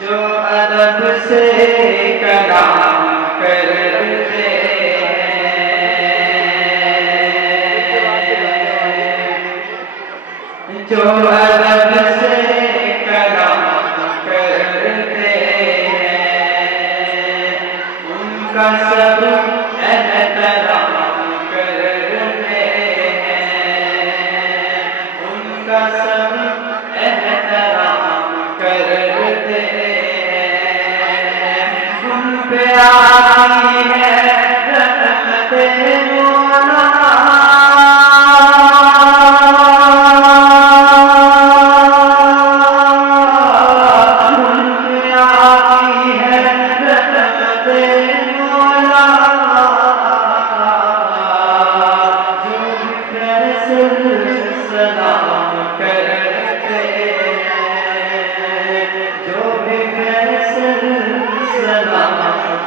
جو ادب سے کلام کرتے ہیں، جو ادب سے کلام کرتے ہیں، ان کا سب احترام کرتے ہیں، ان کا سب احترام کرتے ہیں، ان پہ آئی ہے رحمت مولا، ان پہ آئی ہے رحمت مولا، جو رسول سلام کرتے ہیں، جو بھی رسول سلام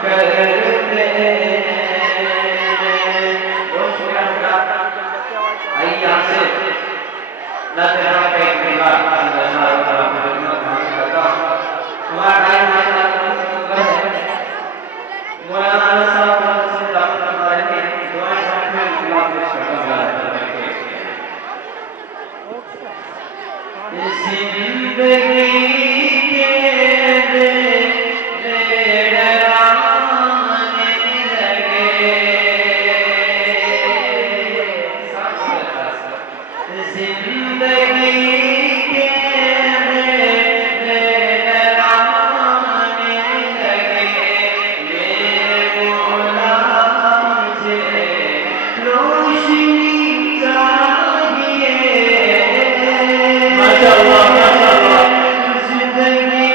کرتے ہیں۔ بہت شکریہ ہوگا، آئیے یہاں سے نظر کا ایک بار اللہ تعالیٰ کی خدمت میں کرتا ہوں۔ ہمارا ٹائم ماشاءاللہ ہے، مولانا صاحب سے دعوت کرنا ہے، دعائیں ساتھ میں خلاف پیش کرتا ہوں۔ زندگی کے ڈرانے لگے، زندگی کے ڈرانے لگے، میرے مولا مجھے روشنی چاہیے، زندگی کے ڈرانے لگے، زندگی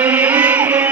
کے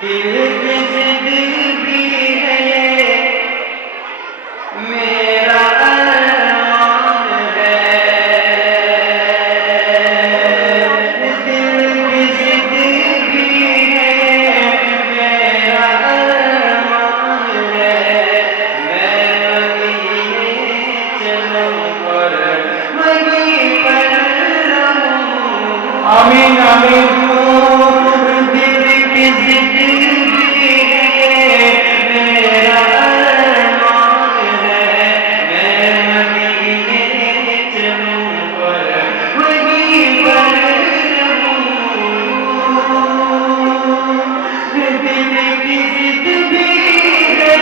دل کی زندگی ہے میرا ارمان ہے دل کی زندگی ہے میرا ارمان ہے میں مدینے چلوں پر وہیں پر رہوں آمین آمین دل کی زندگی ہے میرا ارمان ہے میں مدینے چلوں پر وہیں پر رہوں دل کی زندگی ہے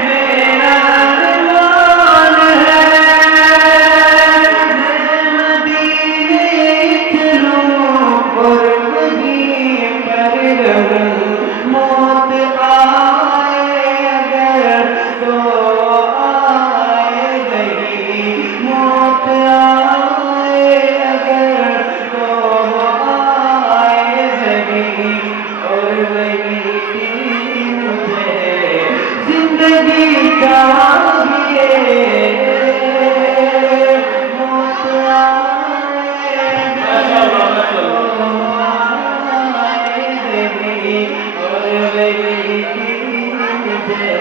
میرا ارمان ہے میں مدینے چلوں پر وہیں پر رہوں موت آئے اگر تو آئے گئی موت آئے اگر تو آئے گئی اور وہی مجھے زندگی چاہیے موت آئے اگر تو آئے گئی اور وہی مجھے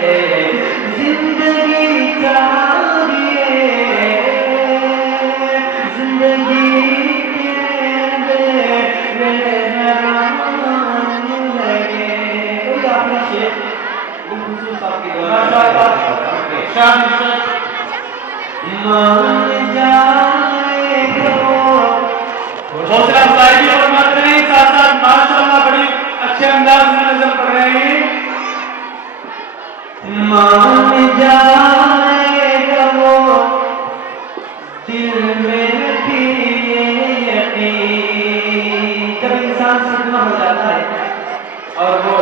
زندگی چاہیے زندگی کے مہمان لگے کوئی آپ نے شیخ خصوص آپ کی دعا مان جائے گا حوصلہ افزائی بھی فرماتے ہیں ساتھ ساتھ ماشاءاللہ بڑی اچھے انداز میں نظم پڑھ رہے ہیں مان جائے گا وہ دل میں بھی یقین جب انسان صدمہ ہو جاتا ہے اور وہ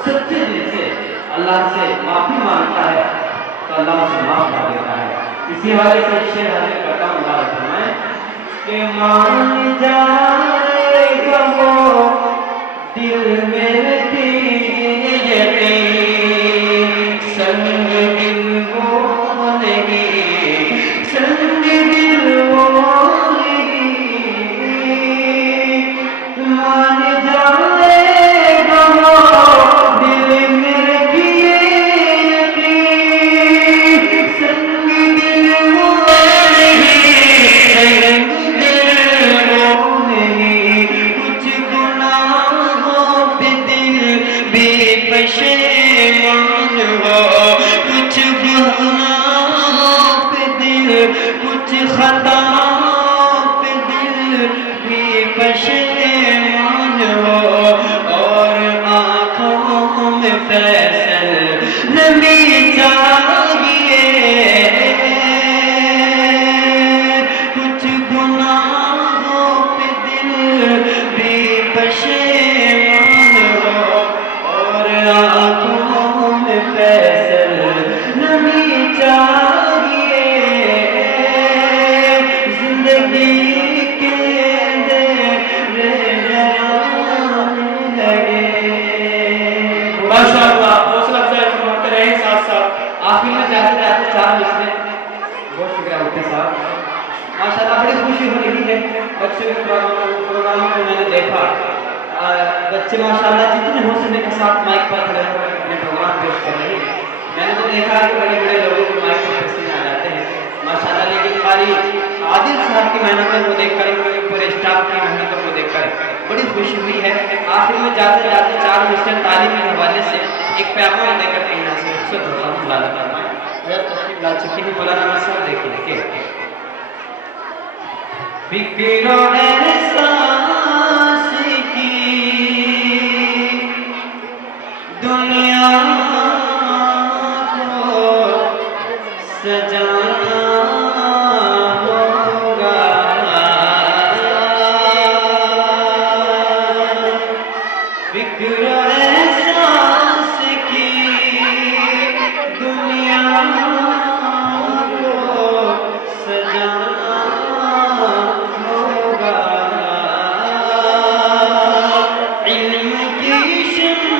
سچے دل سے اللہ سے معافی مانگتا ہے تو اللہ اسے معاف کر دیتا ہے اسی حوالے سے شعر حاضر کرتا ہوں اللہ فرمائے کہ مان جائے گا وہ دل میں بھی یقین سنگ دل وہ نہیں سنگ دل وہ نہیں مان جائے گا وہ دل میں بھی یقین سنگ دل وہ نہیں سنگ دل وہ نہیں کچھ گناہوں پہ دل بھی پشیمان ہو کچھ گناہوں پہ دل کچھ خطاؤں پہ دل بھی پشیمان ہو اور آنکھوں میں فیصل نمی چاہیے کچھ گناہوں پہ دل بھی پشیمان ہو اور آنکھوں میں فیصل نمی چاہیے زندگی کے لگے ماشاءاللہ حوصلہ افزائی فرماتے رہے ساتھ ساتھ آخر میں جاتے جاتے چار مصرے بہت شکریہ مفتی صاحب ماشاءاللہ بڑی خوشی ہو رہی ہے بچے کے پروگراموں میں نے دیکھا بچے ماشاءاللہ جتنے حوصلے کے ساتھ مائک پر کھڑے ہو کر اپنے پروگرام پیش کر رہے ہیں میں نے تو دیکھا کہ بڑے بڑے لوگوں کو مائک پر پسند آ جاتے ہیں ماشاءاللہ لیکن ہماری عادل صاحب کی محنتوں کو دیکھ کر پورے اسٹاف کی محنتوں کو دیکھ کر بڑی خوشی ہوئی ہے آخر میں جاتے جاتے چار مصرے تعلیم کے حوالے سے ایک پیغام دے کر کہیں سے رخصت ہوتا ہوں لالا فرمائے اگر تشریف لا چکی ہیں مولانا مسئلہ دیکھیں کہ فکر و احساس کی دنیا کو سجانا ہوگا فکر و احساس کی دنیا کو سجانا ہوگا علم کی شمع